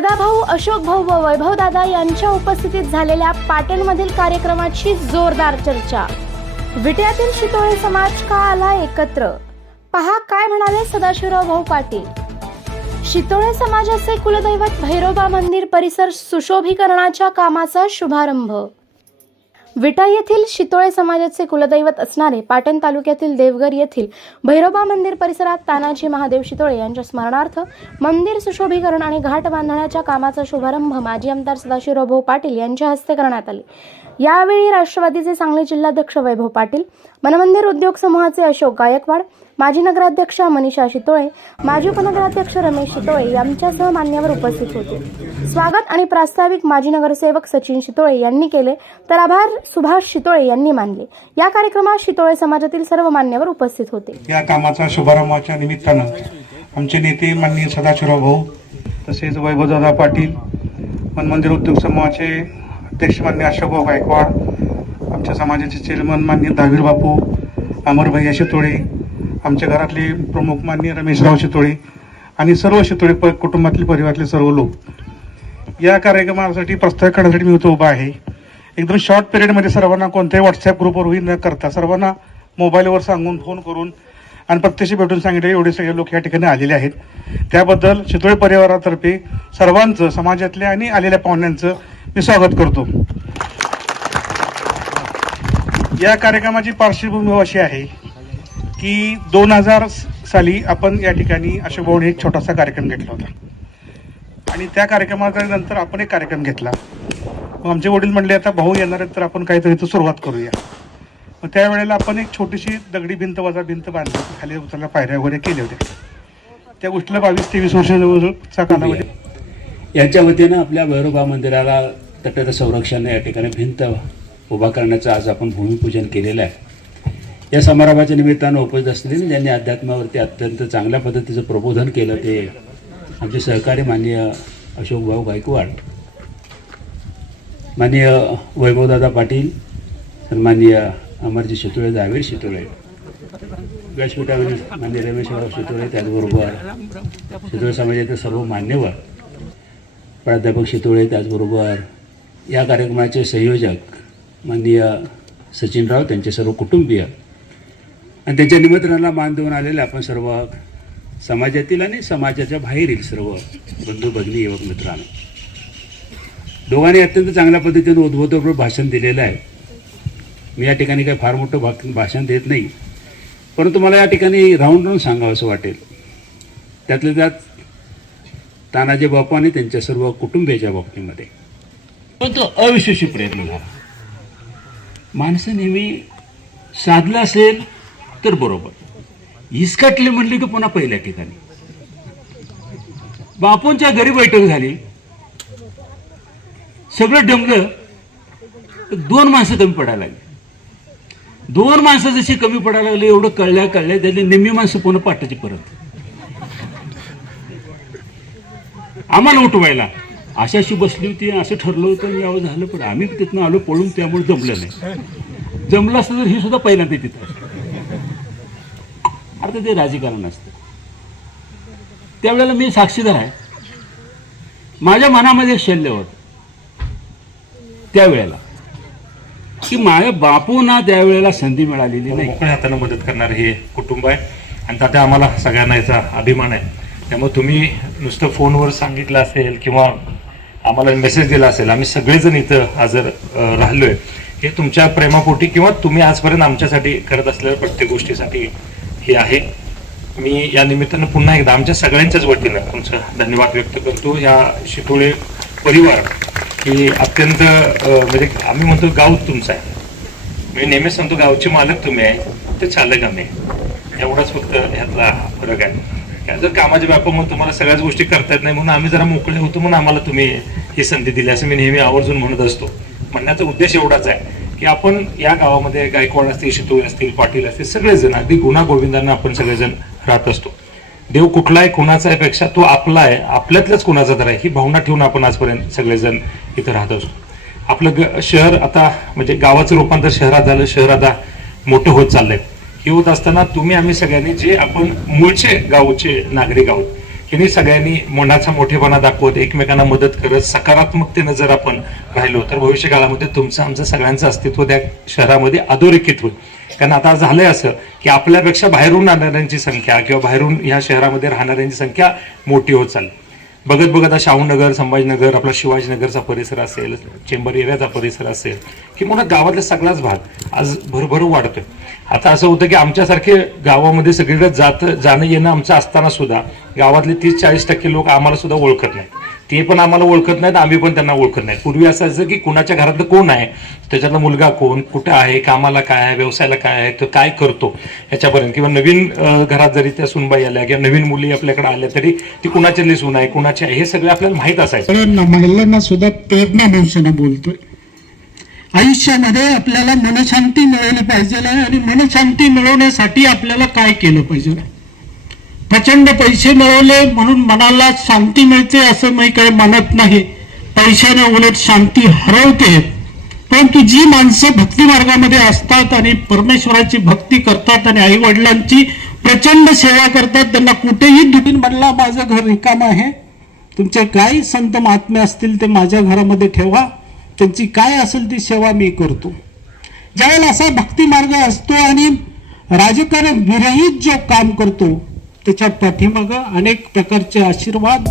सदाभाऊ अशोक भाऊ व वैभव दादा यांच्या उपस्थितीत झालेल्या पाटणमधील कार्यक्रमाची जोरदार चर्चा. विट्यातील शितोळे समाज का आला एकत्र? पहा काय म्हणाले सदाशिवराव भाऊ पाटील. शितोळे समाजाचे कुलदैवत भैरोबा मंदिर परिसर सुशोभीकरणाच्या कामाचा शुभारंभ. विटा येथील शितोळे समाजाचे कुलदैवत असणारे पाटण तालुक्यातील देवघर येथील भैरोबा मंदिर परिसरात तानाजी महादेव शितोळे यांच्या स्मरणार्थ मंदिर सुशोभीकरण आणि घाट बांधण्याच्या कामाचा शुभारंभ माजी आमदार सदाशिवराव भाऊ पाटील यांच्या हस्ते करण्यात आले. यावेळी राष्ट्रवादीचे सांगली जिल्हाध्यक्ष वैभव पाटील मनमंदिर उद्योग समूहाचे अशोक गायकवाड माजी नगराध्यक्षा मनीषा शितोळे माजी उपनगराध्यक्ष रमेश शितोळे यांच्यासह मान्यवर उपस्थित होते. स्वागत आणि प्रास्ताविक माजी नगरसेवक सचिन शितोळे यांनी केले तर आभार सुभाष शितोळे यांनी मानले. या कार्यक्रमात शितोळे समाजातील सर्व मान्यवर उपस्थित होते. या कामाचा शुभारंभाच्या निमित्तानं आमचे नेते माननीय सदाशिवराव भाऊ तसेच वैभवदादा पाटील मनमंदिर उद्योग समूहाचे अध्यक्ष मान्य अशोकभाऊ गायकवाड आमच्या समाजाचे चेअरमन मान्य दावीर बापू अमरभैया शितोळे आमच्या घरातले प्रमुख मान्य रमेशराव शितोळे आणि सर्व शितोळे प कुटुंबातले परिवारातले सर्व लोक. या कार्यक्रमासाठी प्रस्ताव करण्यासाठी मी इथं उभा आहे. एकदम शॉर्ट पिरियडमध्ये सर्वांना कोणत्याही व्हॉट्सअप ग्रुपवरही न करता सर्वांना मोबाईलवर सांगून फोन करून आणि प्रत्यक्ष भेटून सांगितले एवढे सगळे लोक या ठिकाणी आलेले आहेत. त्याबद्दल चितोळे परिवारातर्फे सर्वांचं समाजातल्या आणि आलेल्या पाहुण्यांचं मी स्वागत करतो. या कार्यक्रमाची पार्श्वभूमी अशी आहे. की दोन हजार साली आपण या ठिकाणी अशोक एक छोटासा कार्यक्रम घेतला होता. आणि त्या कार्यक्रमाच्या नंतर आपण एक कार्यक्रम घेतला. मग आमचे वडील म्हणले आता भाऊ येणार आहेत तर आपण काहीतरी इथं सुरुवात करूया. मग त्यावेळेला आपण एक छोटीशी दगडी भिंत वजा भिंत बांधली. होती. खाली उतरला पायऱ्या वगैरे केल्या होत्या. त्या गोष्टीला बावीस तेवीस वर्षाचा कालावधी. यांच्या वतीनं आपल्या भैरोबा मंदिराला तटस्थ संरक्षण या ठिकाणी भिंत उभा करण्याचं आज आपण भूमिपूजन केलेलं आहे. या समारंभाच्या निमित्तानं उपस्थित असलेले ज्यांनी अध्यात्मावरती अत्यंत चांगल्या पद्धतीचं प्रबोधन केलं ते आमचे सहकारी माननीय अशोकभाऊ गायकवाड माननीय वैभवदादा पाटील सन्माननीय अमरजी शितोळे जावेर शितोळे व्यासपीठावर म्हणजे मान्य रमेशराव शितोळे त्याचबरोबर शितोळे समाजाचे सर्व मान्यवर प्राध्यापक शितोळे त्याचबरोबर या कार्यक्रमाचे संयोजक माननीय सचिनराव त्यांचे सर्व कुटुंबीय आणि त्यांच्या निमंत्रणाला मान देऊन आलेले आपण सर्व समाजातील आणि समाजाच्या बाहेरील सर्व बंधू भगिनी युवक मित्रांनो. दोघांनी अत्यंत चांगल्या पद्धतीने उद्बोधपूर्वक भाषण दिलेलं आहे. मी या ठिकाणी काही फार मोठं भा भाषण देत नाही. परंतु मला या ठिकाणी राऊंड राऊंड सांगावं असं वाटेल. त्यातल्या त्यात तानाजी बापू आणि त्यांच्या सर्व कुटुंबियाच्या बाबतीमध्ये. परंतु तो अविश्वासी प्रयत्न झाला. माणसं नेहमी साधलं असेल तर बरोबर. इसकटले म्हणले की पुन्हा पहिल्या ठिकाणी. बापूंच्या घरी बैठक झाली. सगळं डमलं तर दोन माणसं कमी पडायला लागली. दोन माणसं जशी कमी पडायला लागली एवढं कळल्या कळल्या त्यातली निम्मी माणसं पुन्हा पाठाची परत. आम्हाला उठवायला. अशाशी बसली होती असं ठरलं होतं यावं झालं पण आम्ही तिथनं आलो पळून त्यामुळे जमलं नाही. जमलं असतं तर ही सुद्धा पहिल्यांदा तिथं अर्थात ते राजकारण असतं. त्यावेळेला मी साक्षीदार आहे. माझ्या मनामध्ये एक शल्य होतं. त्यावेळेला. की माझ्या बापूंना त्यावेळेला संधी मिळालेली नाही. मोकळ्या हाताने मदत करणार हे कुटुंब आहे. आणि त्यात आम्हाला सगळ्यांना याचा अभिमान आहे. त्यामुळे तुम्ही नुसतं फोनवर सांगितलं असेल किंवा आम्हाला मेसेज दिला असेल आम्ही सगळेजण इथं हजर राहिलोय. हे तुमच्या प्रेमापोटी किंवा तुम्ही आजपर्यंत आमच्यासाठी करत असलेल्या प्रत्येक गोष्टीसाठी हे आहे. मी या निमित्तानं पुन्हा एकदा आमच्या सगळ्यांच्याच वतीनं तुमचं धन्यवाद व्यक्त करतो. या शितोळे परिवार की अत्यंत म्हणजे आम्ही म्हणतो गाव तुमचं आहे. मी नेहमीच सांगतो गावचे मालक तुम्ही आहे ते चालक आम्ही एवढाच फक्त ह्यातला फरक आहे. या जर कामाच्या व्यापामुळे तुम्हाला सगळ्याच गोष्टी करता येत नाही म्हणून आम्ही जरा मोकळे होतो म्हणून आम्हाला तुम्ही ही संधी दिली असं मी नेहमी आवर्जून म्हणत असतो. म्हणण्याचा उद्देश एवढाच आहे. की आपण या गावामध्ये गायकवाड असतील शितोळे असतील पाटील असतील सगळेजण अगदी गुन्हा गोविंदांना आपण सगळेजण राहत असतो. देव कुठला आहे कुणाचा आहे पेक्षा तो आपला आहे आपल्यातल्याच कुणाचा तर आहे ही भावना ठेवून आपण आजपर्यंत सगळेजण इथं राहत असतो. आपलं ग शहर आता म्हणजे गावाचं रूपांतर शहरात झालं शहर आता मोठं होत चाललंय. हे होत असताना तुम्ही आम्ही सगळ्यांनी जे आपण मूळचे गावचे नागरिक आहोत हिने सगळ्यांनी मनाचा मोठेपणा दाखवत एकमेकांना मदत करत सकारात्मकतेनं जर आपण राहिलो तर भविष्य काळामध्ये तुमचं आमचं सगळ्यांचं अस्तित्व त्या शहरामध्ये अधोरेखित होईल. कारण आता झालंय असं की आपल्यापेक्षा बाहेरून आणणाऱ्यांची संख्या किंवा बाहेरून ह्या शहरामध्ये राहणाऱ्यांची संख्या मोठी होत चालली. बघत बघत आता शाहूनगर संभाजीनगर आपला शिवाजीनगरचा परिसर असेल चेंबर एरियाचा परिसर असेल किंवा गावातला सगळाच भाग आज भरभर वाढतोय. आता असं होतं की आमच्यासारखे गावामध्ये सगळीकडे जात जाणं येणं आमचं असताना सुद्धा गावातले तीस चाळीस टक्के लोक आम्हाला सुद्धा ओळखत नाही ते पण आम्हाला ओळखत नाहीत आम्ही पण त्यांना ओळखत नाही पूर्वी असायचं की कुणाच्या घरातलं कोण आहे त्याच्यातला मुलगा कोण कुठं आहे कामाला काय आहे व्यवसायाला काय आहे तो काय करतो याच्यापर्यंत. किंवा नवीन घरात जरी त्या सुनबाई आल्या किंवा नवीन मुली आपल्याकडे आल्या तरी ती कुणाच्या सून आहे कुणाची आहे हे सगळं आपल्याला माहीत असायचं. महिलांना सुद्धा प्रेरणा माणसानं बोलतोय. आयुष्यामध्ये आपल्याला मनशांती मिळवली पाहिजे आणि मनशांती मिळवण्यासाठी आपल्याला काय केलं पाहिजे प्रचंड पैसे मिळवले म्हणून मनाला शांती मिळते असं मी काही म्हणत नाही. पैशाने उलट शांती हरवते. परंतु जी माणसं भक्ती मार्गामध्ये असतात आणि परमेश्वराची भक्ती करतात आणि आई वडिलांची प्रचंड सेवा करतात त्यांना कुठेही दुखीन म्हणला माझं घर रिकाम आहे. तुमचे काय संत महात्मे असतील ते माझ्या घरामध्ये ठेवा. त्यांची काय असेल ती सेवा मी करतो. ज्यावेळेला असा भक्ती मार्ग असतो आणि राजकारण विरहित जो काम करतो त्याच्या पाठीमागं अनेक प्रकारचे आशीर्वाद